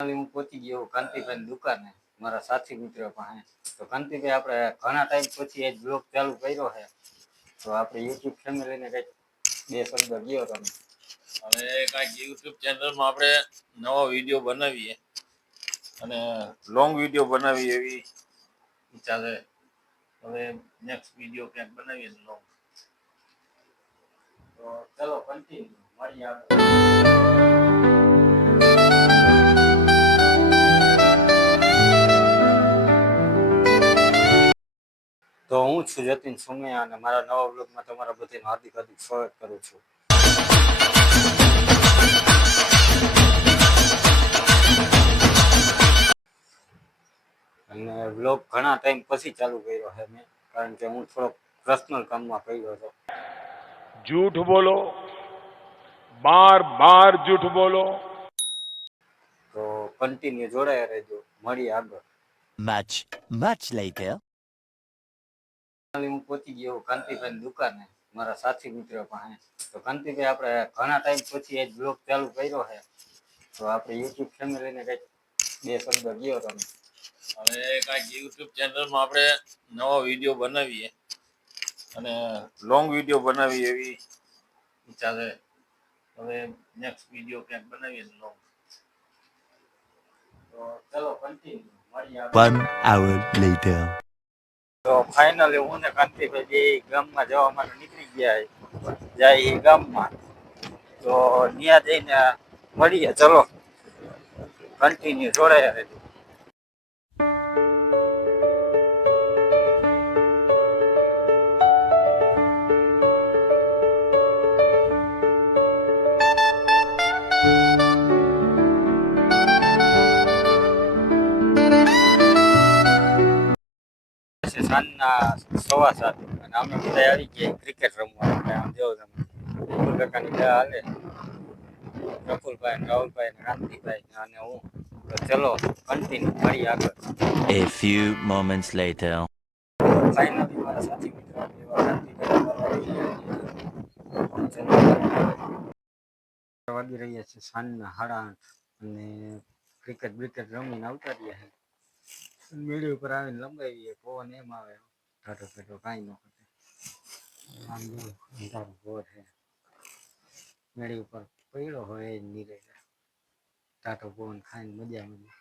હું પહોંચી ગયો કાંતિભાઈ દુકાને મારા સાથી મિત્ર પાસે. તો કાંતિભાઈ આપણે ઘણા ટાઈમ પછી એક બ્લોગ ચાલુ કર્યો છે, તો આપણે યુટ્યુબ ફેમિલીને કંઈક બે શબ્દ ગયો તમે. હવે કાંઈક યુટ્યુબ ચેનલમાં આપણે નવો વિડીયો બનાવીએ અને લોંગ વિડીયો બનાવીએ એવી ઈચ્છા છે. હવે નેક્સ્ટ વિડીયો ક્યાંક બનાવીએ લોંગ. તો ચલો કન્ટિન્યુ મળીએ આપણે. તો હું છું જતીન સુમૈયા અને મારા નવા બ્લોગમાં તમારા બધાનું હાર્દિક હાર્દિક સ્વાગત કરું છું. અને બ્લોગ ઘણા ટાઈમ પછી ચાલુ કર્યો છે મેં, કારણ કે હું થોડોક પર્સનલ કામમાં પડ્યો હતો. झूठ बोलो, बार बार झूठ बोलो. તો કન્ટિન્યુ જોડાયા રહેજો, મળીએ આગળ. Much later. હું પહોંચી ગયો કાંતિભાઈ દુકાને મારા સાથી મિત્ર પાસે. તો કાંતિભાઈ આપણે ઘણા ટાઈમ પછી એક બ્લોગ ચાલુ કર્યો છે, તો આપણે યુટ્યુબ ફેમિલીને કંઈક બે શબ્દ ગયો તમે. હવે કાંઈક યુટ્યુબ ચેનલમાં આપણે નવો વિડીયો બનાવીએ અને લોંગ વિડીયો બનાવીએ એવી ઈચ્છા છે. હવે નેક્સ્ટ વિડીયો ક્યાંક બનાવીએ લોંગ. તો ચલો કન્ટિન્યુ મળીએ. 1 hour later. તો ફાઇનલી હું ને કાંતિભાઈ બે ગામમાં જવા માટે નીકળી ગયા જાય એ ગામમાં. તો ત્યાં જઈને મળીએ, ચલો કન્ટિન્યુ જોડાયા રહેજો. સાંજના 7:15 અને અમે બધા આવી ગયા ક્રિકેટ રમવા. આમ જો તમે કાકાની બે હાલે, પ્રફુલભાઈ, રાહુલભાઈ, કાંતિભાઈ અને હું. તો ચલો કન્ટિન્યુ મળીએ આગળ. A few moments later. Finally મારા સાથી મિત્રો વાગી રહ્યા છે સાંજના 8:30 અને ક્રિકેટ બ્રિકેટ રમીને આવતા રહ્યા છે. મેળી ઉપર આવીને લંબાવીએ, પવન એમ આવે ટાટો પેટો કાંઈ ન કરે. આમ અંધારું ઘોર છે, મેળી ઉપર પડ્યો હોય એ નીકળે ટાટો પવન ખાઈને મજા મજા.